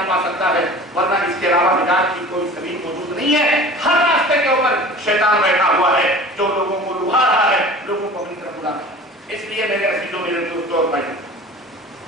نجات پا سکتا ہے، ورنہ اس کے علاوہ نجات کی کوئی سبیل موجود نہیں ہے۔ ہر راستے کے اوپر شیطان بیٹھا ہوا ہے جو لوگوں کو لبھا رہا ہے، لوگوں کو اپنی طرف بلا رہا ہے۔ اس لیے میرے عزیزوں، میرے دوستوں اور بھائیوں،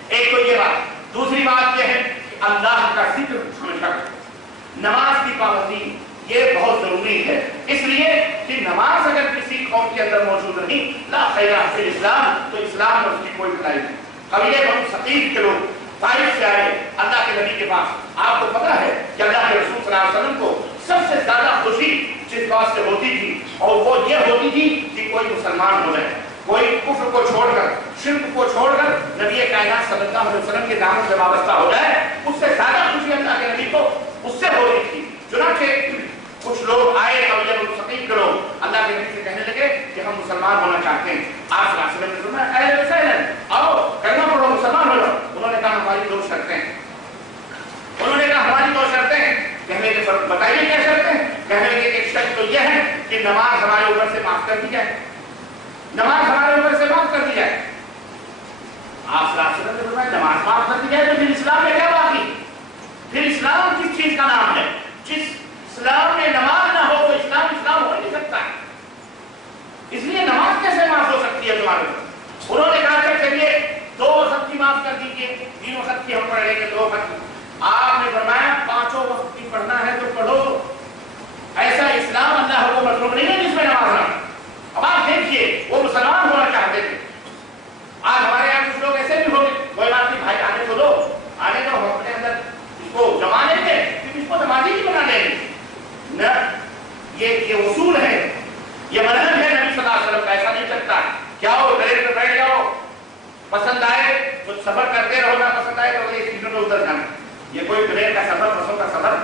ایک تو یہ بات، دوسری بات یہ ہے کہ اللہ کا ذکر ہمیشہ کریں، نماز کی پابندی یہ بہت ضروری ہے، اس لیے کہ نماز اگر کسی قوم کے اندر موجود نہیں، لا خیر فی الاسلام، تو اسلام میں اس کی کوئی بھلائی نہیں۔ قبیلے بنو ثقیف کے لوگ طائف سے آئے اللہ کے نبی کے پاس۔ آپ کو پتا ہے کہ اللہ کے رسول صلی اللہ علیہ وسلم کو سب سے زیادہ خوشی جس بات سے ہوتی تھی، اور وہ یہ ہوتی تھی کہ کوئی مسلمان ہو جائے، کوئی کفر کو چھوڑ کر، شرک کو چھوڑ کر نبی کائنات صلی اللہ علیہ وسلم کے دامن سے وابستہ ہو جائے، اس سے زیادہ خوشی اللہ کے نبی کو اس سے ہوتی تھی۔ چنانچہ کچھ لوگ آئے، قبیلہ بنو ثقیف کے لوگ اللہ کے نبی سے کہنے لگے کہ ہم مسلمان ہونا چاہتے ہیں۔ آپ صلی اللہ علیہ وسلم نے فرمایا اہلا وسہلا، آؤ کلمہ پڑھو، مسلمان ہو جاؤ۔ انہوں نے کہا ہماری دو شرطیں ہیں، انہوں نے کہا ہماری دو شرطیں ہیں۔ کہنے کے بتائیے کیا شرطیں؟ کہنے کے ایک شرط تو یہ ہے کہ نماز ہمارے اوپر سے معاف کر دی جائے، نماز ہمارے اوپر سے معاف کر دی جائے۔ آپ صلی اللہ علیہ وسلم نے فرمایا نماز معاف کر دی جائے تو پھر اسلام میں کیا باقی؟ پھر اسلام کس چیز کا نام ہے؟ جس اسلام میں نماز نہ ہو تو اسلام اسلام ہو نہیں سکتا ہے۔ اس لیے نماز کیسے معاف ہو سکتی ہے تمہارے اوپر؟ انہوں نے کہا کہ چلیے 2 وقت کی معاف کر دیجیے، 3 وقت کی ہم پڑھ لیں گے، 2 وقت کی۔ آپ نے فرمایا 5 وقت کی پڑھنا ہے تو پڑھو، ایسا اسلام اللہ کو مطلوب نہیں ہے جس میں نماز نہ۔ اب آپ دیکھیے وہ مسلمان ہونا چاہتے تھے، آج ہمارے یہاں کچھ لوگ ایسے بھی ہو گئے، کوئی بات نہیں بھائی آنے تو دو، آنے دو، ہم اپنے اندر اس کو جما لیں گے، پھر اس کو نمازی بھی بنا لیں گے نہ۔ یہ اصول ہے، یہ منہج ہے نبی صلی اللہ علیہ وسلم کا، ایسا نہیں چلتا ہے کیا ہو ٹرین پہ بیٹھ جاؤ، پسند آئے تو سفر کرتے رہو، نہ پسند آئے تو ایک سیٹوں پہ اتر جانا۔ یہ کوئی ٹرین کا سفر، بسوں کا سفر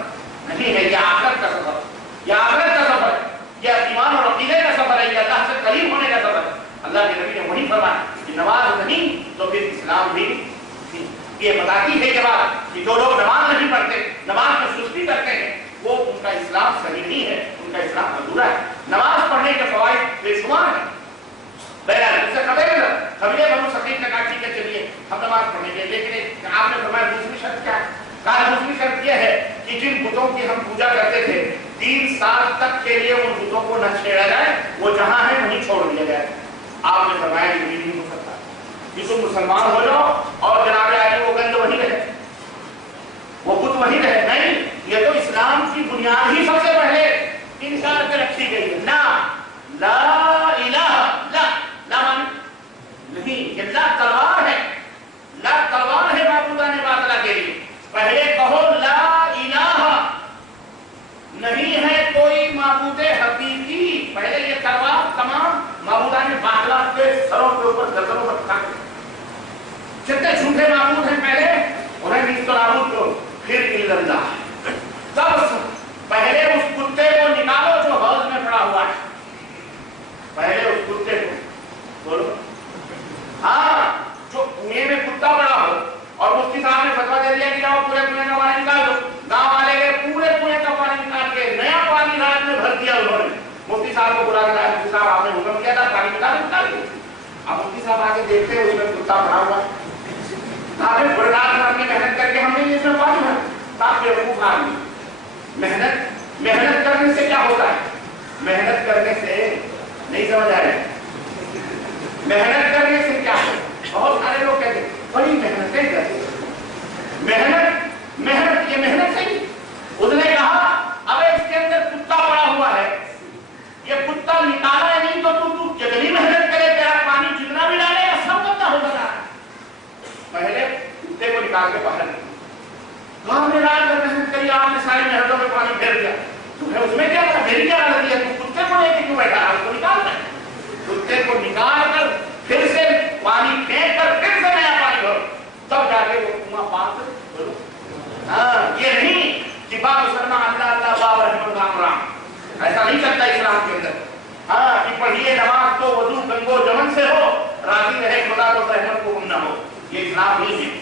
نہیں ہے، یہ آخرت کا سفر، یہ آخرت کا سفر ہے، یہ ایمان اور عقیدے کا سفر ہے، یہ اللہ سے قریب ہونے کا سفر ہے۔ اللہ کے نبی نے وہی فرمایا کہ نماز نہیں تو پھر اسلام بھی نہیں۔ یہ بتاتی ہے یہ بات کہ جو لوگ نماز نہیں پڑھتے، نماز میں سستی کرتے ہیں، وہ ان کا اسلام صحیح نہیں ہے، ان کا اسلام ادھورا ہے۔ نماز پڑھنے کے فوائد بے شمار ہیں۔ بہرحال اس سے قبیلے بنو ثقیف نے کہا ٹھیک ہے چلیے ہم نماز پڑھیں گے، لیکن آپ نے فرمایا دوسری شرط کیا ہے؟ کہا دوسری شرط یہ ہے کہ جن بتوں کی ہم پوجا کرتے تھے 3 سال تک کے لیے ان بتوں کو نہ چھیڑا جائے، وہ جہاں ہے وہیں چھوڑ دیا جائے۔ آپ نے فرمایا یہ نہیں ہو سکتا، کہ تم مسلمان ہو جاؤ اور جناب علی وہ گند وہیں رہے، وہ بت وہیں رہے۔ نہیں، یہ تو اسلام کی بنیاد ہی سب سے پہلے انکار پہ رکھی گئی ہے۔ نہ لا الہ، لا مانی نہیں، یہ لا تلوار ہے، لا تلوار ہے معبودان باطلہ کے لیے۔ پہلے کہو لا الہ، نہیں ہے کوئی معبود حقیقی، پہلے یہ تلوار تمام معبودان باطلہ کے سروں کے اوپر گردنوں پر رکھا گیا۔ جتنے جھوٹے معبود ہیں پہلے انہیں بھی تو نابود کرو، پھر الا اللہ۔ تب پہلے اس کتے کو نکالو جو حوض میں پڑا ہوا ہے، پہلے اس کتے کو بولو، ہاں جو کنویں میں کتا پڑا ہو اور مفتی صاحب نے فتویٰ دے دیا کہ جاؤ پورے کنویں کا پانی نکال دو، گاؤں والے گئے پورے کنویں کا پانی نکال کے نیا پانی رات میں بھر دیا انہوں نے۔ مفتی صاحب کو بلا کر مفتی صاحب آپ نے حکم کیا تھا پانی نکال دو۔ اب مفتی صاحب آگے دیکھتے ہیں اس میں کتا پڑا ہوا ہے، بڑے رات میں محنت کر کے ہم نے اس میں پانی بھر، صاحب بیوقوف آدمی۔ محنت کرنے سے کیا ہوتا ہے؟ محنت کرنے سے نہیں سمجھ آ رہے، محنت کرنے سے کیا ہے؟ بہت سارے لوگ کہتے ہیں بڑی محنتیں کرتے، محنت یہ محنت صحیح۔ اس نے کہا اب اس کے اندر کتا پڑا ہوا ہے، یہ کتا نکالا ہے نہیں تو تو جتنی محنت کرے تیرا پانی جتنا بھی ڈالے گا سب گندا ہو جاتا ہے۔ پہلے کتے کو نکال کے باہر آپ نے رات میں محنت کری، آپ نے ساری محنتوں میں پانی پھیر دیا، تمہیں اس میں کیا تھا؟ میری کیا غلطی ہے؟ تم کتے کو لے کے کیوں بیٹھا ہے؟ اس کو نکالنا ہے، کتے کو نکال کر پھر سے پانی پھینک کر پھر سے نیا پانی بھرو، تب جا کے وہ کنواں پاک کرو۔ ہاں یہ نہیں کہ با مسلمان اللہ اللہ باب رحمت رام رام، ایسا نہیں چلتا اسلام کے اندر۔ ہاں کہ پڑھیے نماز تو وضو گنگو جمن سے ہو، راضی رہے خدا تو رحمت کو گم نہ ہو، یہ اسلام نہیں ہے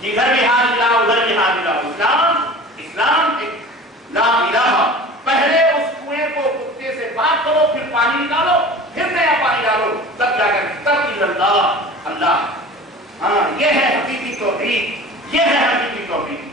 کہ ادھر بھی ہاتھ ملاؤ ادھر بھی ہاتھ ملاؤ۔ اسلام ایک لا الہ، پہلے اس کنویں کو کتے سے پاک کرو، پھر پانی نکالو، پھر نیا پانی ڈالو، تب جا کر تب اللہ اللہ۔ ہاں یہ ہے حقیقی توحید، یہ ہے حقیقی توحید۔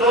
2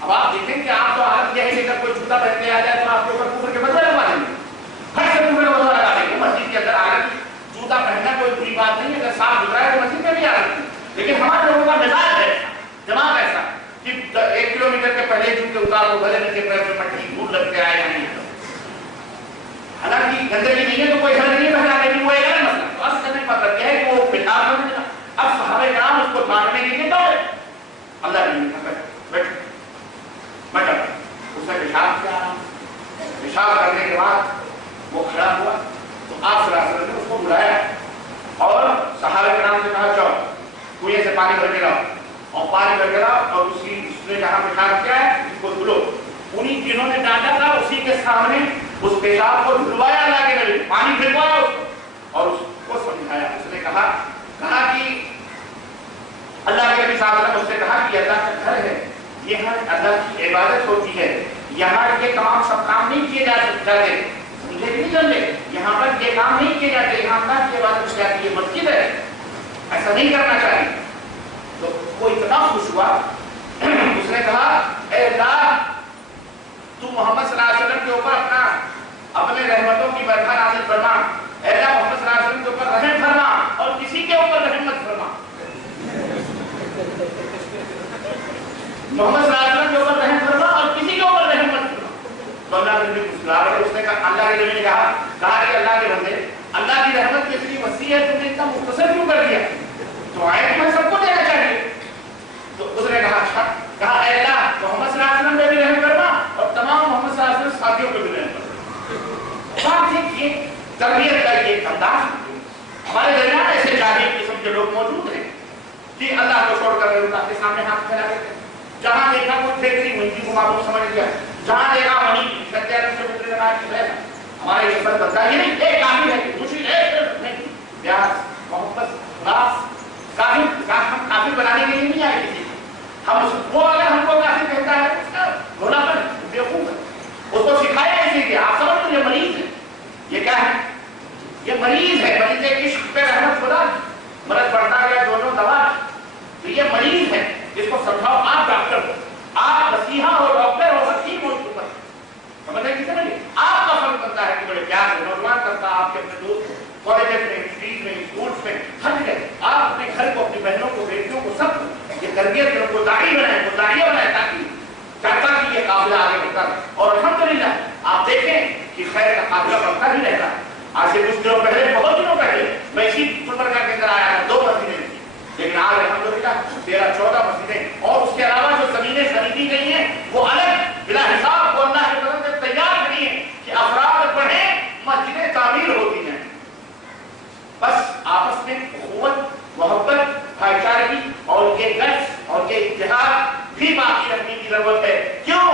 اب آپ دیکھیں کہ آپ تو حالت یہ ہے کہ اگر کوئی جوتا پہن کے آ جائے تو آپ کے اوپر کفر کے بدلے لگوا دیں گے، ہر سے کفر کا بدلہ لگا دیں گے۔ مسجد کے اندر حالت جوتا پہننا کوئی بری بات نہیں ہے، اگر صاف ستھرا ہے تو مسجد میں بھی آ رہا ہے، لیکن ہمارے لوگوں کا مزاج ہے، دماغ ایسا کہ 1 کلومیٹر کے پہلے جوتے اتار دو، بھلے نیچے پیر میں مٹی دھول لگ کے آئے یا نہیں۔ حالانکہ گندگی نہیں ہے تو کوئی حل نہیں پہنا، لیکن وہ ایک الگ مسئلہ۔ تو اصل کرنے کا مطلب یہ ہے کہ وہ بلا کرنا، اب صحابہ کرام اس کو بانٹنے کے لیے دوڑے، اللہ نے کہا بیٹھ بیٹھ، اس نے پیشاب کیا، پیشاب کرنے کے بعد وہ کھڑا ہوا تو آپ صلی اللہ علیہ وسلم نے اس کو بلایا اور صحابہ کرام سے کہا چلو کنویں سے پانی بھر کے لاؤ، اور پانی بھر کے لاؤ اور اس نے جہاں پیشاب کیا ہے اس کو دھلو۔ انہیں جنہوں نے ڈانٹا تھا اسی کے سامنے اس پیشاب کو دھلوایا اللہ کے نبی، پانی پھروایا اس کو اور اس کو سمجھایا۔ اس نے کہا کہ اللہ کے نبی صلی اللہ علیہ وسلم اس سے کہا کہ اللہ کا گھر ہے، یہاں اللہ کی عبادت ہوتی ہے، یہاں یہ تمام سب کام نہیں کیے جاتے، سمجھے نہیں جاتے، یہاں پر یہ کام نہیں کیے جاتے، یہاں اللہ کی عبادت کی جاتی ہے، مسجد ہے، ایسا نہیں کرنا چاہیے۔ تو وہ اتنا خوش ہوا، اس نے کہا اے اللہ تو محمد صلی اللہ علیہ وسلم کے اوپر اپنے رحمتوں کی برکھا نازل فرما، اے اللہ محمد صلی اللہ علیہ وسلم کے اوپر رحم فرما اور کسی کے اوپر رحم مت فرما، محمد صلی اللہ علیہ وسلم کے اوپر رحم فرما اور کسی کے اوپر رحم مت فرما۔ تو اللہ کے نبی مسکرا رہے، اس نے کہا، اللہ کے نبی نے کہا کہ اللہ کے بندے اللہ کی رحمت کتنی وسیع ہے، تم نے اتنا مختصر کیوں کر دیا، تو آئے تمہیں سب کو دینا چاہیے۔ تو اس نے کہا اچھا، کہا اے اللہ محمد صلی اللہ علیہ وسلم پہ بھی رحم کرنا اور تمام محمد صلی اللہ علیہ وسلم ساتھیوں پہ بھی رحم کرنا۔ بات دیکھیے تربیت کا یہ انداز، ہمارے درمیان ایسے جاہل قسم کے لوگ موجود ہیں کہ اللہ کو چھوڑ کر اللہ کے سامنے ہاتھ پھیلا دیتے ہیں، جہاں دیکھا کوئی ٹھیکری منجی کو معلوم سمجھ گیا، جہاں دیکھا منی ستیہ سے مطلب لگا کہ ہے ہمارے یہ پر بتا یہ نہیں ایک کافی ہے کہ مجھے ایک نہیں پیار محبت راس کافی ہم کافی بنانے کے لیے نہیں آئے کسی، ہم وہ اگر ہم کو کافی کہتا ہے اس کا بھولا پر بیوقوف ہے، اس کو سکھایا اسی لیے آپ سمجھ لیں یہ مریض ہے، یہ کیا ہے، یہ مریض ہے، مریض عشق پہ رحمت خدا، مرض بڑھتا گیا دونوں دوا، تو یہ مریض ہے، اس کو سمجھاؤ، آپ ڈاکٹر ہو، آپ مسیحا ہو، ڈاکٹر ہو، حکیم ہو، سمجھے کسی نے آپ کا فرض بنتا ہے کہ بڑے پیار سے نوجوان کرتا، آپ کے اپنے دوست کالجز میں، انسٹیٹیوٹ میں، اسکولس میں، ہر جگہ آپ اپنے گھر کو، اپنی بہنوں کو، بیٹیوں کو، سب کو یہ تربیت کرو، کو داعی بنائیں، کو داعیہ بنائیں، تاکہ چاہتا کہ یہ قافلہ آگے بڑھتا ہے۔ اور الحمدللہ آپ دیکھیں کہ خیر کا قافلہ بڑھتا ہی رہتا ہے۔ آج سے کچھ دنوں پہلے، بہت دنوں پہلے میں اسی گلبرگہ کے اندر آیا تھا، 2 مسجدیں تھیں، لیکن آج الحمدللہ 13-14 مسجدیں، اور اس کے علاوہ جو زمینیں خریدی گئی ہیں وہ الگ بلا حساب کو اللہ کی طرف سے تیار کری ہیں کہ افراد بڑھیں، مسجدیں تعمیر ہوتی ہیں۔ بس آپس میں اخوت، محبت، بھائی چارگی اور یہ گٹس اور یہ اتحاد بھی باقی رکھنے کی ضرورت ہے۔ کیوں؟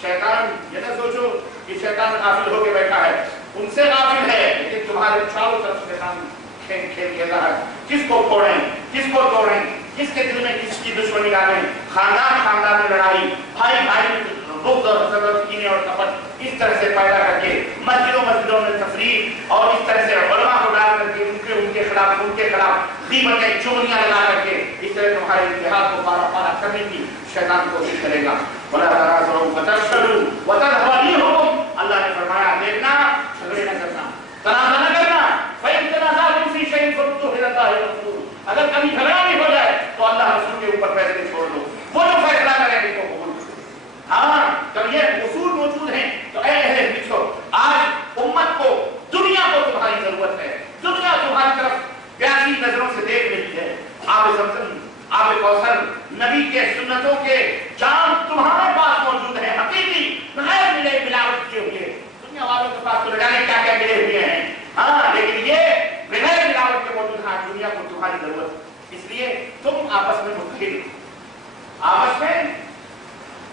شیطان یہ نہ سوچو کہ شیطان غافل ہو کے بیٹھا ہے، ان سے غافل ہے، لیکن تمہارے چاروں طرف شیطان کھیل کھیل رہا ہے، کس کو پھوڑیں، کس کو توڑیں، کس کے دل میں کس کی دشمنی ڈالیں، خاندان میں لڑائی، بھائی میں بغض اور حسد اور کینے اور کپٹ اس طرح سے پیدا کر کے مسجدوں میں تفریق اور اس طرح سے علماء کو ڈال کر کے ان کے خلاف غیبتیں چغلیاں لگا کر کے اس طرح تمہارے اتحاد کو پارا کرنے کی شیطان کوشش کرے گا۔ وَلَا تَنَازَعُوا فَتَفْشَلُوا وَتَذْهَبَ رِيحُكُمْ، اللہ نے فرمایا دیکھنا جھگڑے نہ کرنا، تنازع نہ کرنا، فَإِن تَنَازَعْتُمْ فِي شَيْءٍ فَرُدُّوهُ إِلَى اللَّهِ وَالرَّسُولِ، اگر کبھی جھگڑا بھی ہو جائے تو اللہ رسول کے اوپر فیصلے چھوڑ دو، وہ جو فیصلہ کریں گے تو قبول کرو۔ ہاں جب یہ اصول موجود ہیں تو اے اہل حدیثو، آج امت کو، دنیا کو تمہاری ضرورت ہے، دنیا تمہاری طرف پیاسی نظروں سے دیکھ رہی ہے۔ آب زمزم، آب کوثر، نبی کے سنتوں کے جام تمہارے پاس موجود ہیں، حقیقی بغیر ملے ملاوٹ کیے ہوئے، دنیا والوں کے پاس تو لگانے کیا کیا ملے ہوئے ہیں، ہاں لیکن یہ بغیر ملاوٹ کے موجود ہیں، دنیا کو تمہاری ضرورت، اس لیے تم آپس میں متحد، آپس میں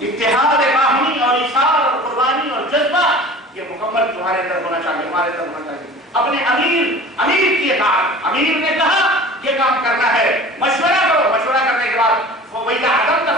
اتحاد باہمی اور ایثار اور قربانی اور جذبہ یہ مکمل تمہارے اندر ہونا چاہیے، ہمارے اندر ہونا چاہیے۔ اپنے امیر کی اطاعت، امیر نے کہا یہ کام کرنا ہے، مشورہ کرو، مشورہ کرنے کے بعد وہ وَإِذَا عَزَمْتَ